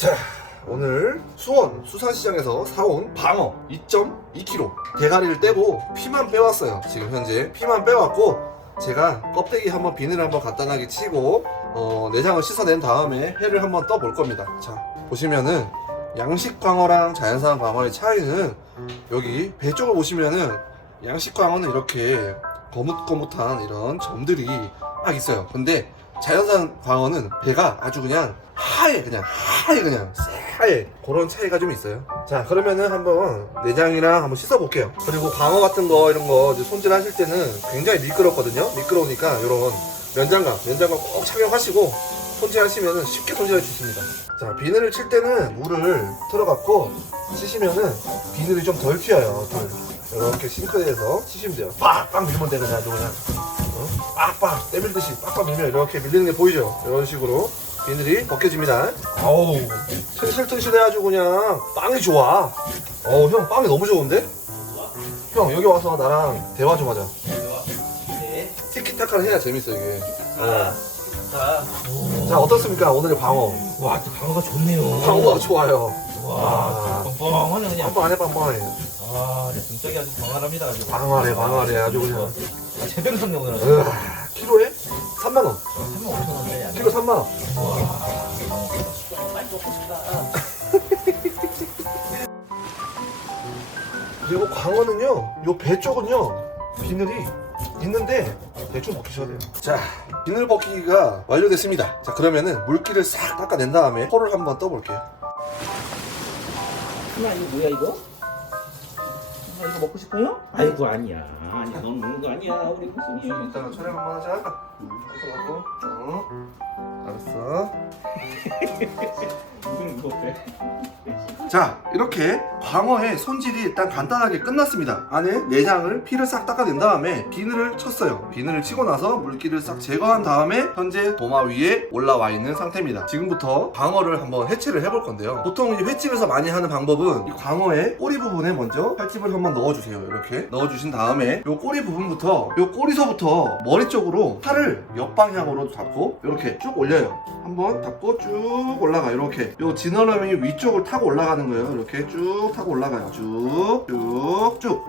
자, 오늘 수원 수산시장에서 사온 방어 2.2kg 대가리를 떼고 피만 빼왔어요. 지금 현재 피만 빼왔고 제가 껍데기 한번 비늘 한번 간단하게 치고 내장을 씻어낸 다음에 회를 한번 떠볼 겁니다. 자, 보시면은 양식 광어랑 자연산 광어의 차이는 여기 배 쪽을 보시면은 양식 광어는 이렇게 거뭇거뭇한 이런 점들이 막 있어요. 근데 자연산 광어는 배가 아주 그냥 하얘, 그냥 새하얘. 그런 차이가 좀 있어요. 자, 그러면은 한번 내장이랑 한번 씻어볼게요. 그리고 광어 같은 거 이런 거 이제 손질 하실 때는 굉장히 미끄럽거든요. 미끄러우니까 이런 면장갑 꼭 착용하시고 손질하시면은 쉽게 손질할 수 있습니다. 자, 비늘을 칠 때는 물을 틀어갖고 치시면은 비늘이 좀 덜 튀어요. 이렇게 싱크대에서 치시면 돼요. 빡빡 밀면 돼, 그냥 아주 그냥. 빡빡 때밀듯이 빡빡 밀면 이렇게 밀리는 게 보이죠? 이런 식으로 비늘이 벗겨집니다. 아우, 튼실튼실해. 아주 그냥 빵이 좋아. 형 빵이 너무 좋은데? 형 여기 와서 나랑 대화 좀 하자. 네. 티키타카를 해야 재밌어 이게. 자, 어떻습니까 오늘의 광어? 와, 또 강어가 좋네요. 광어가 좋아요. 와, 뻥뻥하네 그냥. 빵빵해. 아, 네, 등짝이 아주 광활합니다. 아주. 방아래 아주 그냥. 아, 제대로 샀네 오늘. 키로에 3만원. 35,000원짜리. 키로 3만원. 와, 많이 먹고 싶다. 그리고 광어는요, 요 배 쪽은요, 비늘이 있는데 대충 벗기셔야 돼요. 자, 비늘 벗기기가 완료됐습니다. 자, 그러면은 물기를 싹 닦아낸 다음에 포를 한번 떠볼게요. 하나 이거 뭐야 이거? 하나 이거 먹고 싶어요? 아이고 아니야. 아니야, 넌 먹는 거 아니야. 우리 무슨 일? 이따가 촬영 한번 하자. 알았어. 이건 무겁대. 자, 이렇게 광어의 손질이 일단 간단하게 끝났습니다. 안에 내장을 피를 싹 닦아낸 다음에 비늘을 쳤어요. 비늘을 치고 나서 물기를 싹 제거한 다음에 현재 도마 위에 올라와 있는 상태입니다. 지금부터 광어를 한번 해체를 해볼 건데요. 보통 이 횟집에서 많이 하는 방법은 이 광어의 꼬리 부분에 먼저 칼집을 한번 넣어주세요. 이렇게 넣어주신 다음에 이 꼬리 부분부터 이 꼬리서부터 머리 쪽으로 팔을 옆방향으로 잡고 이렇게 쭉 올려요. 한번 잡고 쭉 올라가. 이렇게 이 지느러미 위쪽을 타고 올라가는 거예요. 이렇게 쭉 타고 올라가요. 쭉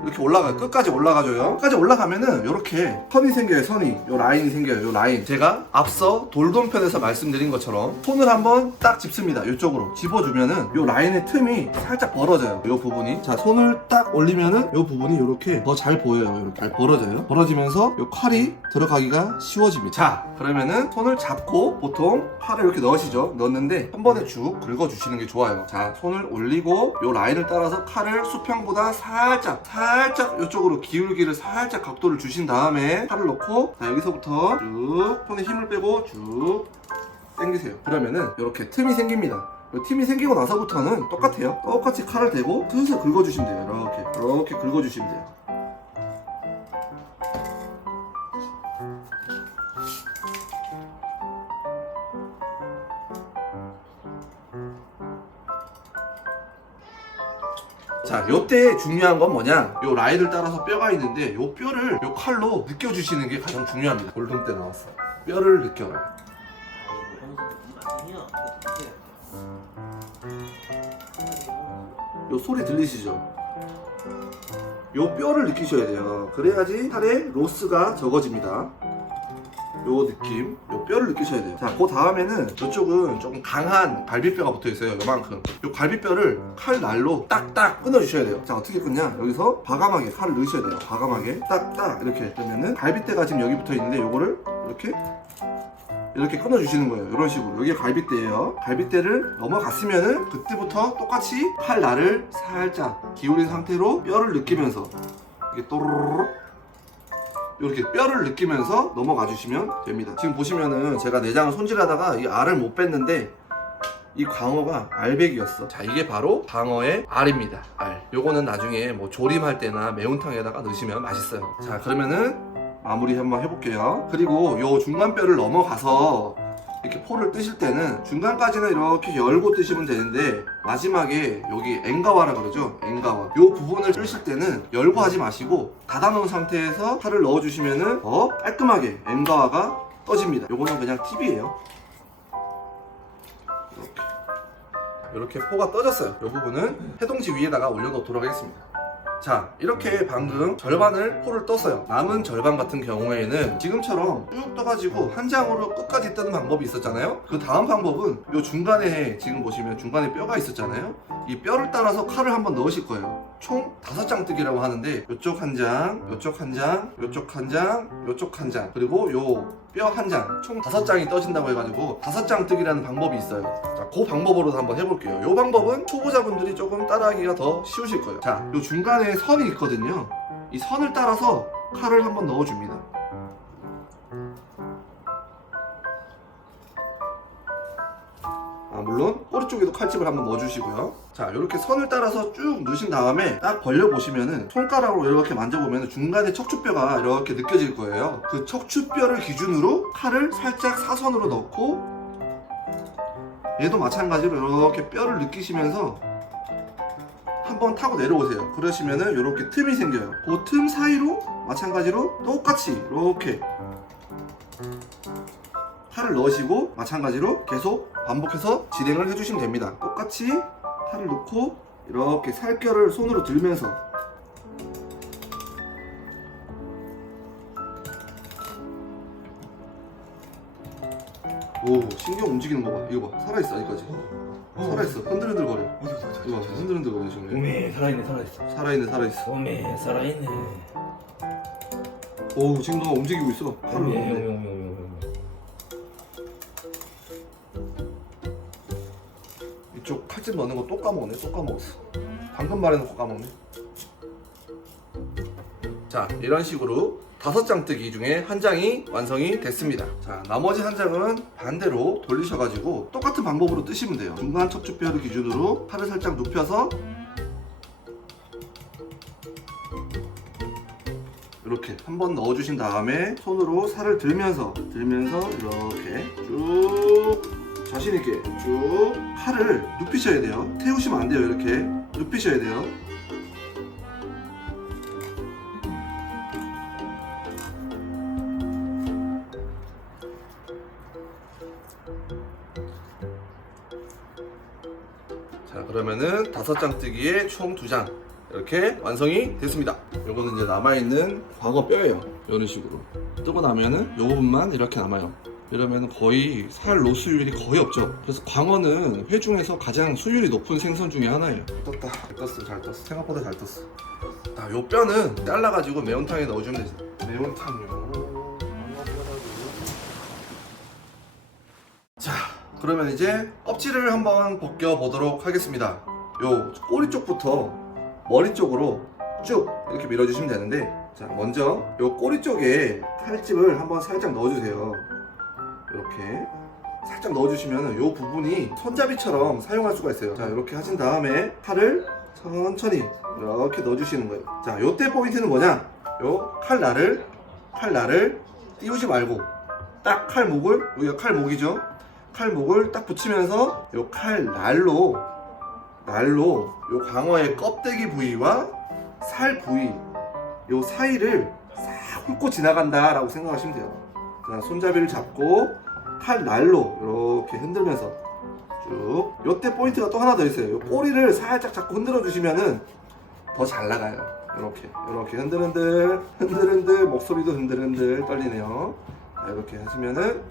이렇게 올라가요. 끝까지 올라가줘요. 끝까지 올라가면은 이렇게 선이 생겨요. 선이 요 라인이 생겨요. 요 라인. 제가 앞서 돌돔편에서 말씀드린 것처럼 손을 한번 딱 짚습니다. 이쪽으로 집어주면은 요 라인의 틈이 살짝 벌어져요. 요 부분이. 자, 손을 딱 올리면은 요 부분이 이렇게 더 잘 보여요. 이렇게 잘 벌어져요. 벌어지면서 요 칼이 들어가기가 쉬워집니다. 자, 그러면은 손을 잡고 보통 칼을 이렇게 넣으시죠. 넣었는데 한 번에 쭉 긁어주시는 게 좋아요. 자, 손을 올리고 요 라인을 따라서 칼을 수평보다 살짝 이쪽으로 기울기를 살짝 각도를 주신 다음에 칼을 넣고, 자, 여기서부터 쭉 손에 힘을 빼고 쭉 당기세요. 그러면은 이렇게 틈이 생깁니다. 틈이 생기고 나서부터는 똑같아요. 똑같이 칼을 대고 슬슬 긁어주시면 돼요. 이렇게 긁어주시면 돼요. 자, 요때 중요한 건 뭐냐, 요 라인을 따라서 뼈가 있는데 요 뼈를 요 칼로 느껴주시는 게 가장 중요합니다. 골돔 때 나왔어. 뼈를 느껴요. 요 소리 들리시죠? 요 뼈를 느끼셔야 돼요. 그래야지 살의 로스가 적어집니다. 요 느낌, 요 뼈를 느끼셔야 돼요. 자, 그 다음에는 이쪽은 조금 강한 갈비뼈가 붙어 있어요. 요만큼. 요 갈비뼈를 칼날로 딱딱 끊어주셔야 돼요. 자, 어떻게 끊냐? 여기서 과감하게 칼을 넣으셔야 돼요. 과감하게 딱딱 이렇게 뜨면은 갈비뼈가 지금 여기 붙어 있는데 요거를 이렇게 끊어주시는 거예요. 이런 식으로. 여기 갈비뼈예요. 갈비뼈를 넘어갔으면은 그때부터 똑같이 칼날을 살짝 기울인 상태로 뼈를 느끼면서 이게 또르르 이렇게 뼈를 느끼면서 넘어가 주시면 됩니다. 지금 보시면은 제가 내장을 손질하다가 이 알을 못 뺐는데 이 광어가 알배기였어. 자, 이게 바로 광어의 알입니다. 알. 요거는 나중에 뭐 조림할 때나 매운탕에다가 넣으시면 맛있어요. 자, 그러면은 마무리 한번 해볼게요. 그리고 요 중간 뼈를 넘어가서 이렇게 포를 뜨실 때는 중간까지는 이렇게 열고 뜨시면 되는데 마지막에 여기 엥가와라 그러죠. 엥가와. 요 부분을 뜨실 때는 열고 하지 마시고 닫아놓은 상태에서 칼을 넣어주시면은 더 깔끔하게……………………………………………………………………………………………………………………………………………………………………………………………………………………………………………………………………………………………………………………………………… 이렇게 포가 떠졌어요. 이 부분은 해동지 위에다가 올려놓도록 하겠습니다. 자, 이렇게 방금 절반을 포를 떴어요. 남은 절반 같은 경우에는 지금처럼 쭉 떠가지고 한 장으로 끝까지 뜨는 방법이 있었잖아요. 그 다음 방법은 이 중간에 지금 보시면 중간에 뼈가 있었잖아요. 이 뼈를 따라서 칼을 한번 넣으실 거예요. 총 5장 뜨기라고 하는데 이쪽 한 장, 이쪽 한 장, 이쪽 한 장, 이쪽 한 장, 그리고 요 뼈 한 장, 총 5장이 떠진다고 해가지고 5장 뜨기라는 방법이 있어요. 자, 그 방법으로도 한번 해볼게요. 요 방법은 초보자분들이 조금 따라하기가 더 쉬우실 거예요. 자, 요 중간에 선이 있거든요. 이 선을 따라서 칼을 한번 넣어줍니다. 물론 꼬리 쪽에도 칼집을 한번 넣어주시고요. 자, 이렇게 선을 따라서 쭉 넣으신 다음에 딱 벌려보시면은 손가락으로 이렇게 만져보면 중간에 척추뼈가 이렇게 느껴질 거예요. 그 척추뼈를 기준으로 칼을 살짝 사선으로 넣고, 얘도 마찬가지로 이렇게 뼈를 느끼시면서 한번 타고 내려오세요. 그러시면은 이렇게 틈이 생겨요. 그 틈 사이로 마찬가지로 똑같이 이렇게 칼을 넣으시고 마찬가지로 계속 반복해서 진행을 해주시면 됩니다. 똑같이 칼을 넣고 이렇게 살결을 손으로 들면서 오, 신경 움직이는 거 봐. 이거 봐, 살아있어. 아직까지 살아있어. 흔들흔들거려. 이거 봐, 흔들흔들거려 지금. 오메 살아있네 살아있어. 살아있어. 오메 살아있네. 오, 지금 너가 움직이고 있어. 칼을 오메 넣는데. 오메 오메 오메. 이쪽 칼집 넣는 거 또 까먹었네. 또 까먹었어. 방금 말해놓고 까먹네. 자, 이런 식으로 5장 뜨기 중에 한 장이 완성이 됐습니다. 자, 나머지 한 장은 반대로 돌리셔가지고 똑같은 방법으로 뜨시면 돼요. 중간 척추뼈를 기준으로 팔을 살짝 눕혀서 이렇게 한번 넣어주신 다음에 손으로 살을 들면서 이렇게 쭉 자신있게 쭉 팔을 눕히셔야 돼요. 태우시면 안 돼요. 이렇게 눕히셔야 돼요. 자, 그러면은 5장 뜨기에 총 2장 이렇게 완성이 됐습니다. 요거는 이제 남아있는 광어 뼈예요. 이런 식으로 뜨고 나면은 요 부분만 이렇게 남아요. 이러면 거의 살 로스율이 거의 없죠. 그래서 광어는 회 중에서 가장 수율이 높은 생선 중에 하나예요. 떴다. 잘 떴어. 생각보다 잘 떴어. 자, 요 뼈는 잘라가지고 매운탕에 넣어주면 되죠. 매운탕요. 자, 그러면 이제 껍질을 한번 벗겨 보도록 하겠습니다. 요 꼬리 쪽부터 머리 쪽으로 쭉 이렇게 밀어주시면 되는데, 자, 먼저 요 꼬리 쪽에 칼집을 한번 살짝 넣어주세요. 이렇게 살짝 넣어주시면 요 부분이 손잡이처럼 사용할 수가 있어요. 자, 이렇게 하신 다음에 칼을 천천히 이렇게 넣어주시는 거예요. 자, 요때 포인트는 뭐냐? 요 칼날을 띄우지 말고 딱 칼목을, 여기가 칼목이죠? 칼목을 딱 붙이면서 요 칼날로 요 광어의 껍데기 부위와 살 부위 요 사이를 싹 훑고 지나간다 라고 생각하시면 돼요. 자, 손잡이를 잡고 칼날로 이렇게 흔들면서 쭉. 요때 포인트가 또 하나 더 있어요. 요 꼬리를 살짝 잡고 흔들어 주시면은 더 잘 나가요. 이렇게 흔들흔들 목소리도 흔들흔들 떨리네요. 자, 이렇게 하시면은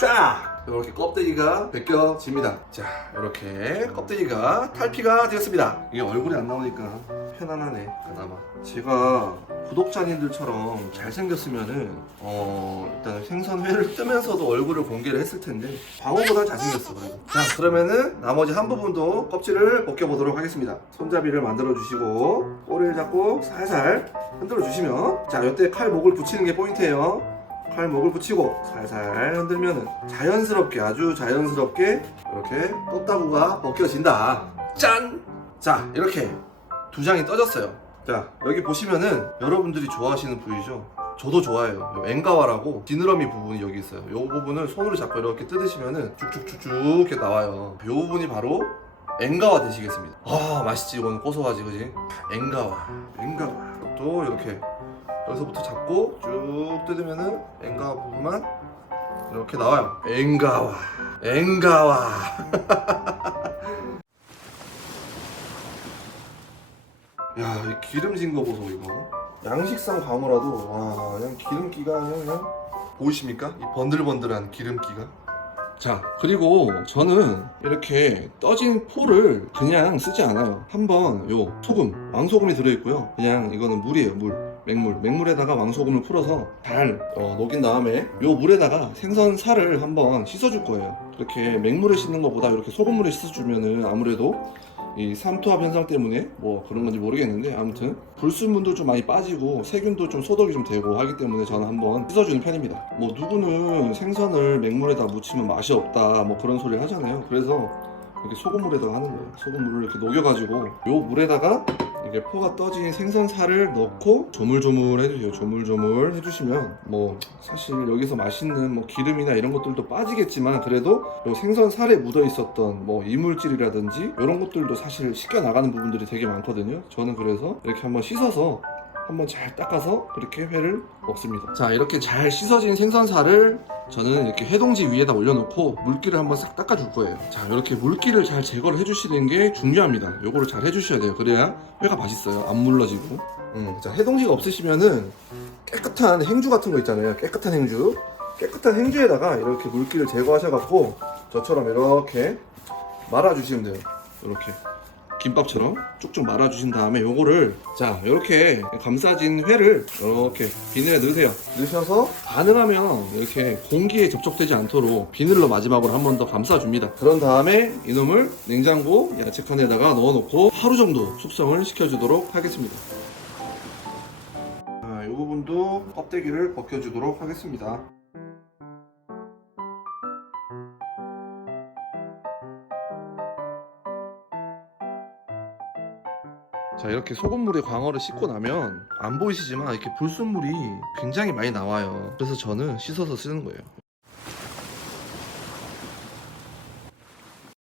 쫙! 이렇게 껍데기가 벗겨집니다. 자, 이렇게 껍데기가 탈피가 되었습니다. 이게 얼굴이 안 나오니까 편안하네. 그나마 제가 구독자님들처럼 잘생겼으면은 일단 생선회를 뜨면서도 얼굴을 공개를 했을 텐데 광어보다 잘생겼어. 그래도. 자, 그러면은 나머지 한 부분도 껍질을 벗겨보도록 하겠습니다. 손잡이를 만들어 주시고 꼬리를 잡고 살살 흔들어 주시면, 자, 이때 칼목을 붙이는 게 포인트예요. 칼목을 붙이고 살살 흔들면은 아주 자연스럽게 이렇게 껍다구가 벗겨진다. 짠! 자, 이렇게 2장이 떠졌어요. 자, 여기 보시면은 여러분들이 좋아하시는 부위죠. 저도 좋아해요. 요 앵가와라고 지느러미 부분이 여기 있어요. 이 부분을 손으로 잡고 이렇게 뜯으시면은 쭉쭉쭉쭉 이렇게 나와요. 이 부분이 바로 앵가와 되시겠습니다. 아, 맛있지. 이거는 고소하지, 그지? 앵가와 또 이렇게 여기서부터 잡고 쭉 뜯으면은 앵가와 부분만 이렇게 나와요. 앵가와 기름진 거 보소 이거. 양식상 광어라도 와 그냥 기름기가 그냥 보이십니까? 이 번들번들한 기름기가. 자, 그리고 저는 이렇게 떠진 포를 그냥 쓰지 않아요. 한번 요 소금, 왕소금이 들어있고요. 그냥 이거는 물이에요, 물. 맹물에다가 왕소금을 풀어서 잘 녹인 다음에 요 물에다가 생선살을 한번 씻어줄 거예요. 이렇게 맹물에 씻는 것보다 이렇게 소금물에 씻어주면은 아무래도 이 삼투압 현상 때문에 뭐 그런 건지 모르겠는데 아무튼 불순물도 좀 많이 빠지고 세균도 좀 소독이 좀 되고 하기 때문에 저는 한번 씻어주는 편입니다. 뭐 누구는 생선을 맹물에다 묻히면 맛이 없다 뭐 그런 소리를 하잖아요. 그래서 이렇게 소금물에다가 하는 거예요. 소금물을 이렇게 녹여가지고 요 물에다가 이게 포가 떠진 생선살을 넣고 조물조물 해주세요. 조물조물 해주시면 뭐 사실 여기서 맛있는 뭐 기름이나 이런 것들도 빠지겠지만 그래도 요 생선살에 묻어 있었던 뭐 이물질이라든지 이런 것들도 사실 씻겨 나가는 부분들이 되게 많거든요. 저는 그래서 이렇게 한번 씻어서 한번 잘 닦아서 그렇게 회를 먹습니다. 자, 이렇게 잘 씻어진 생선살을 저는 이렇게 회동지 위에다 올려놓고 물기를 한번 싹 닦아줄 거예요. 자, 이렇게 물기를 잘 제거를 해주시는 게 중요합니다. 요거를 잘 해주셔야 돼요. 그래야 회가 맛있어요. 안 물러지고. 자, 회동지가 없으시면은 깨끗한 행주 같은 거 있잖아요. 깨끗한 행주. 깨끗한 행주에다가 이렇게 물기를 제거하셔갖고 저처럼 이렇게 말아주시면 돼요. 이렇게. 김밥처럼 쭉쭉 말아주신 다음에 요거를 자 이렇게 감싸진 회를 이렇게 비늘에 넣으세요. 넣으셔서 가능하면 이렇게 공기에 접촉되지 않도록 비늘로 마지막으로 한 번 더 감싸줍니다. 그런 다음에 이놈을 냉장고 야채칸에다가 넣어놓고 하루 정도 숙성을 시켜주도록 하겠습니다. 자, 이 부분도 껍데기를 벗겨주도록 하겠습니다. 자, 이렇게 소금물에 광어를 씻고 나면 안 보이시지만 이렇게 불순물이 굉장히 많이 나와요. 그래서 저는 씻어서 쓰는 거예요.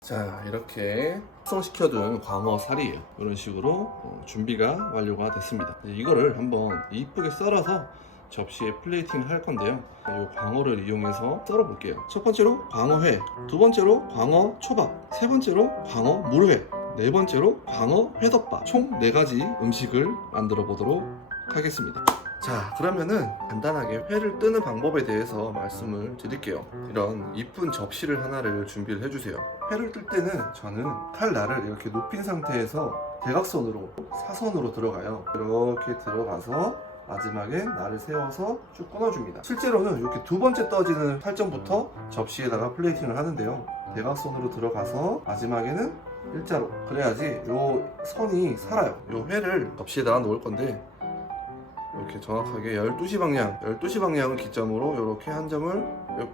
자, 이렇게 숙성시켜둔 광어 살이에요. 이런 식으로 준비가 완료가 됐습니다. 이제 이거를 한번 이쁘게 썰어서 접시에 플레이팅 할 건데요. 이 광어를 이용해서 썰어 볼게요. 첫 번째로 광어회, 두 번째로 광어 초밥, 세 번째로 광어 물회, 네 번째로 광어 회덮밥. 총 4가지 음식을 만들어 보도록 하겠습니다. 자, 그러면은 간단하게 회를 뜨는 방법에 대해서 말씀을 드릴게요. 이런 이쁜 접시를 하나를 준비를 해주세요. 회를 뜰 때는 저는 칼날을 이렇게 높인 상태에서 대각선으로 사선으로 들어가요. 이렇게 들어가서 마지막에 날을 세워서 쭉 끊어줍니다. 실제로는 이렇게 두 번째 떠지는 살점부터 접시에다가 플레이팅을 하는데요. 대각선으로 들어가서 마지막에는 일자로, 그래야지 요 선이 살아요. 요 회를 접시에다가 놓을 건데 이렇게 정확하게 12시 방향을 기점으로 이렇게 한 점을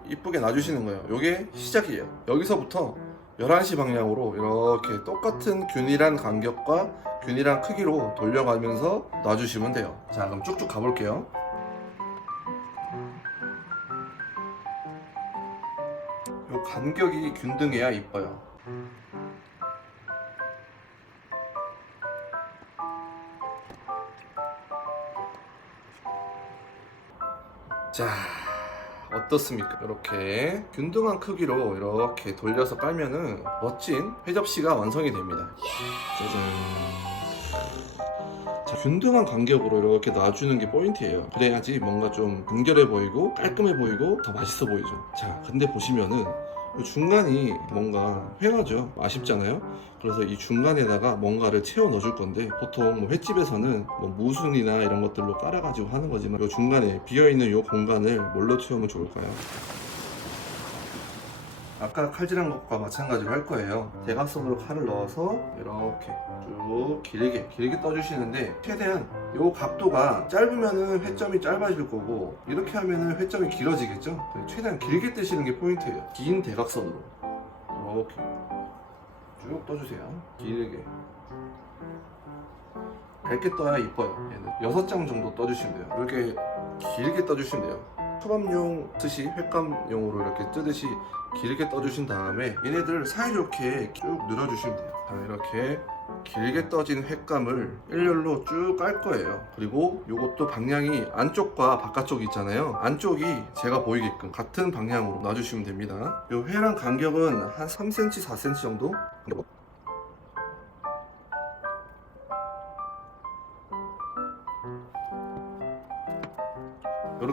이쁘게 놔주시는 거예요. 요게 시작이에요. 여기서부터 11시 방향으로 이렇게 똑같은 균일한 간격과 균일한 크기로 돌려가면서 놔주시면 돼요. 자, 그럼 쭉쭉 가볼게요. 요 간격이 균등해야 이뻐요. 자, 어떻습니까? 이렇게 균등한 크기로 이렇게 돌려서 깔면은 멋진 회접시가 완성이 됩니다. 짜잔. 자, 균등한 간격으로 이렇게 놔주는 게 포인트예요. 그래야지 뭔가 좀 간결해 보이고 깔끔해 보이고 더 맛있어 보이죠. 자, 근데 보시면은 이 중간이 뭔가 회가죠. 아쉽잖아요. 그래서 이 중간에다가 뭔가를 채워 넣어줄 건데 보통 뭐 횟집에서는 뭐 무순이나 이런 것들로 깔아가지고 하는 거지만 이 중간에 비어있는 이 공간을 뭘로 채우면 좋을까요? 아까 칼질한 것과 마찬가지로 할 거예요. 대각선으로 칼을 넣어서 이렇게 쭉 길게 떠주시는데 최대한 이 각도가 짧으면은 회점이 짧아질 거고 이렇게 하면은 회점이 길어지겠죠? 최대한 길게 뜨시는 게 포인트예요. 긴 대각선으로 이렇게 쭉 떠주세요. 길게 얇게 떠야 이뻐요. 얘는 6장 정도 떠주시면 돼요. 이렇게 길게 떠주시면 돼요. 초밥용 뜨듯이 횟감용으로 이렇게 뜨듯이 길게 떠주신 다음에 얘네들 사이좋게 쭉 늘어주시면 돼요. 자, 이렇게 길게 떠진 횟감을 일렬로 쭉 깔 거예요. 그리고 이것도 방향이 안쪽과 바깥쪽이 있잖아요. 안쪽이 제가 보이게끔 같은 방향으로 놔주시면 됩니다. 이 회랑 간격은 한 3cm, 4cm 정도?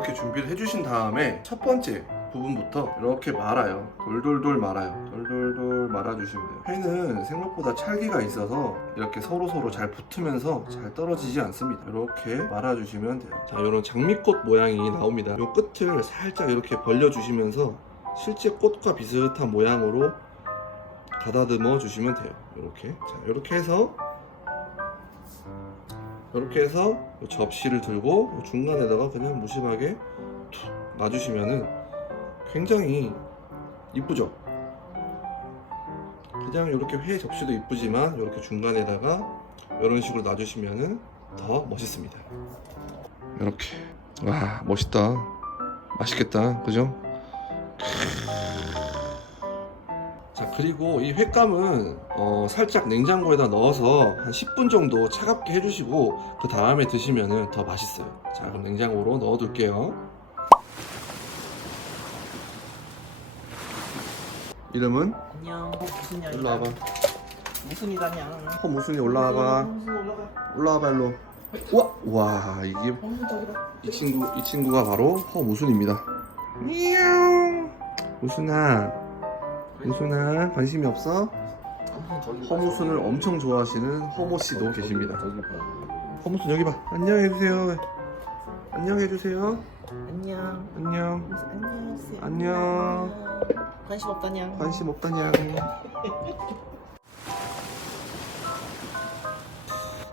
이렇게 준비를 해주신 다음에 첫 번째 부분부터 이렇게 말아요. 돌돌돌 말아요. 돌돌돌 말아주시면 돼요. 회는 생각보다 찰기가 있어서 이렇게 서로서로 잘 붙으면서 잘 떨어지지 않습니다. 이렇게 말아주시면 돼요. 자, 이런 장미꽃 모양이 나옵니다. 이 끝을 살짝 이렇게 벌려주시면서 실제 꽃과 비슷한 모양으로 가다듬어 주시면 돼요. 이렇게. 자, 이렇게 해서 접시를 들고 중간에다가 그냥 무심하게 툭 놔주시면은 굉장히 이쁘죠? 그냥 이렇게 회 접시도 이쁘지만 이렇게 중간에다가 이런 식으로 놔주시면은 더 멋있습니다. 이렇게. 와, 멋있다. 맛있겠다. 그죠? 자, 그리고 이 횟감은 살짝 냉장고에다 넣어서 한 10분 정도 차갑게 해주시고 그 다음에 드시면 더 맛있어요. 자, 그럼 냉장고로 넣어둘게요. 이름은? 안녕. 무슨 양이다? 일로 와봐. 무슨 이다냐? 무순이 올라와봐. 무슨 올라가? 올라와봐 일로. 와, 이게 무슨 저기다. 이 친구가 바로 허무순입니다. 미야옹. 무순아 관심이 없어? 허무순을 엄청 좋아하시는 허모씨도 계십니다. 허무순 여기 봐. 안녕해주세요. 안녕해주세요. 안녕. 안녕. 안녕하세요. 안녕. 관심 없다냐? 관심 없다냐. 자,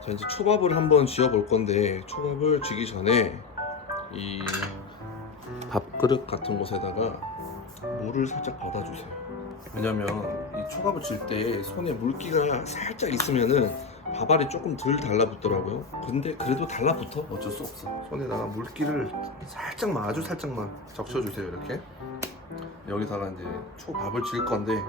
이제 초밥을 한번 지어볼 건데 초밥을 지기 전에 이 밥그릇 같은 곳에다가 물을 살짝 받아주세요. 왜냐면 이 초밥을 질 때 손에 물기가 살짝 있으면은 밥알이 조금 덜 달라붙더라고요. 근데 그래도 달라붙어. 어쩔 수 없어. 손에다가 물기를 살짝만, 아주 살짝만 적셔주세요. 이렇게. 여기다가 이제 초밥을 질 건데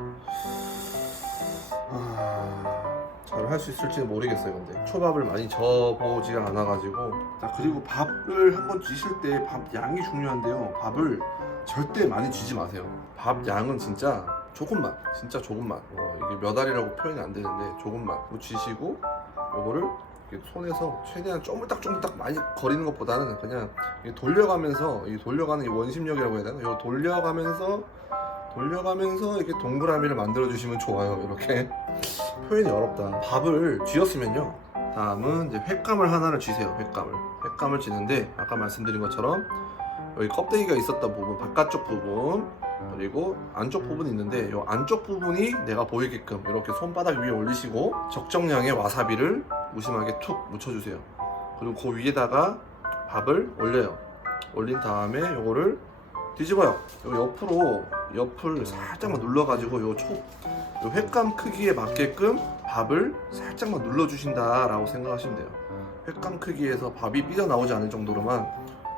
잘 할 수 있을지는 모르겠어요. 근데 초밥을 많이 저보지가 않아가지고. 자, 그리고 밥을 한번 쥐실 때 밥 양이 중요한데요. 밥을 절대 많이 쥐지 마세요. 밥 양은 진짜 조금만, 진짜 조금만. 이게 몇 알이라고 표현이 안 되는데 조금만 쥐시고 요거를 이렇게 손에서 최대한 쪼물딱쪼물딱 많이 거리는 것보다는 그냥 돌려가면서, 이 돌려가는 이 원심력이라고 해야 되나? 이거 돌려가면서 이렇게 동그라미를 만들어 주시면 좋아요. 이렇게. 표현이 어렵다. 밥을 쥐었으면요, 다음은 이제 횟감을 하나를 쥐세요. 횟감을 쥐는데 아까 말씀드린 것처럼 여기 껍데기가 있었던 부분, 바깥쪽 부분, 그리고 안쪽 부분이 있는데 이 안쪽 부분이 내가 보이게끔 이렇게 손바닥 위에 올리시고 적정량의 와사비를 무심하게 툭 묻혀주세요. 그리고 그 위에다가 밥을 올려요. 올린 다음에 요거를 뒤집어요. 요 옆을 살짝만 눌러가지고 요 횟감 크기에 맞게끔 밥을 살짝만 눌러주신다라고 생각하시면 돼요. 횟감 크기에서 밥이 삐져나오지 않을 정도로만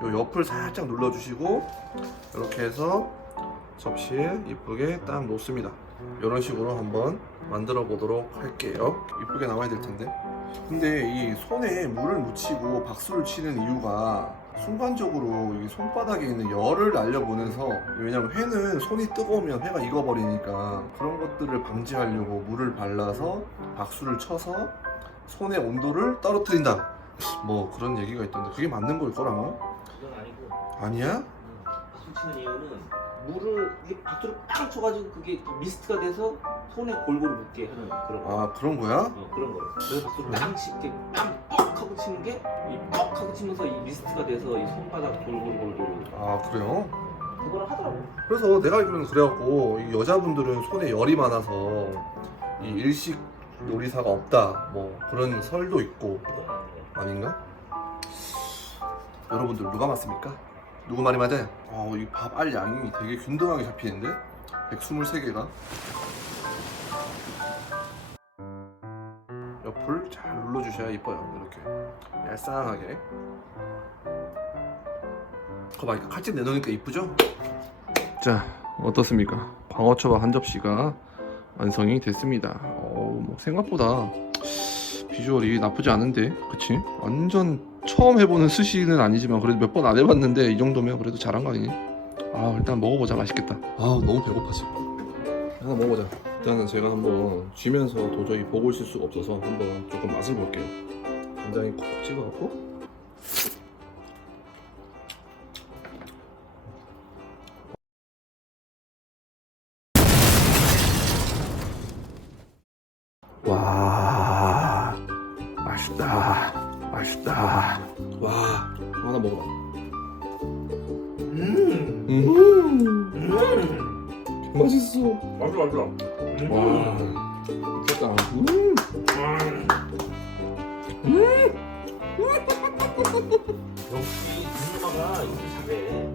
요 옆을 살짝 눌러주시고 이렇게 해서 접시에 이쁘게 딱 놓습니다. 이런 식으로 한번 만들어 보도록 할게요. 이쁘게 나와야 될 텐데. 근데 이 손에 물을 묻히고 박수를 치는 이유가 순간적으로 이 손바닥에 있는 열을 날려보내서, 왜냐면 회는 손이 뜨거우면 회가 익어버리니까 그런 것들을 방지하려고 물을 발라서 박수를 쳐서 손의 온도를 떨어뜨린다, 뭐 그런 얘기가 있던데 그게 맞는 걸걸 아마? 그건 아니고. 아니야? 박수 치는 이유는 물을 이렇게 박수를 빵 쳐가지고 그게 미스트가 돼서 손에 골고루 묻게 하는 그런 거. 아, 그런 거야? 그런 거예요. 그래서 박수를 빵 치게 빵 하고 치는 게 이 뻑 하고 치면서 이 미스트가 돼서 이 손바닥 골고루 아, 그래요? 그거를 하더라고. 그래서 내가 알기로는 그래갖고 이 여자분들은 손에 열이 많아서 이 일식 요리사가 없다, 뭐 그런 설도 있고. 그건 아니에요. 아닌가? 여러분들 누가 맞습니까? 누구 말이 맞아요? 이 밥 알 양이 되게 균등하게 잡히는데? 123개가. 옆을 잘 눌러주셔야 이뻐요. 이렇게 얄쌍하게. 그거 봐, 칼집 내놓으니까 이쁘죠? 자, 어떻습니까? 광어초밥 한 접시가 완성이 됐습니다. 뭐 생각보다 비주얼이 나쁘지 않은데, 그치? 완전 처음 해보는 스시는 아니지만 그래도 몇 번 안 해봤는데 이 정도면 그래도 잘한 거 아니니? 일단 먹어보자. 맛있겠다. 너무 배고파 지금. 하나 먹어보자. 일단은 제가 한번 쥐면서 도저히 보고 있을 수가 없어서 한번 조금 맛을 볼게요. 간장에 콕콕 찍어갖고. 맛있다. 맛있다. 와, 하나 먹어봐. 맛있어. 맞아. 와, 미쳤다. 역시 누나가 요리 잘해.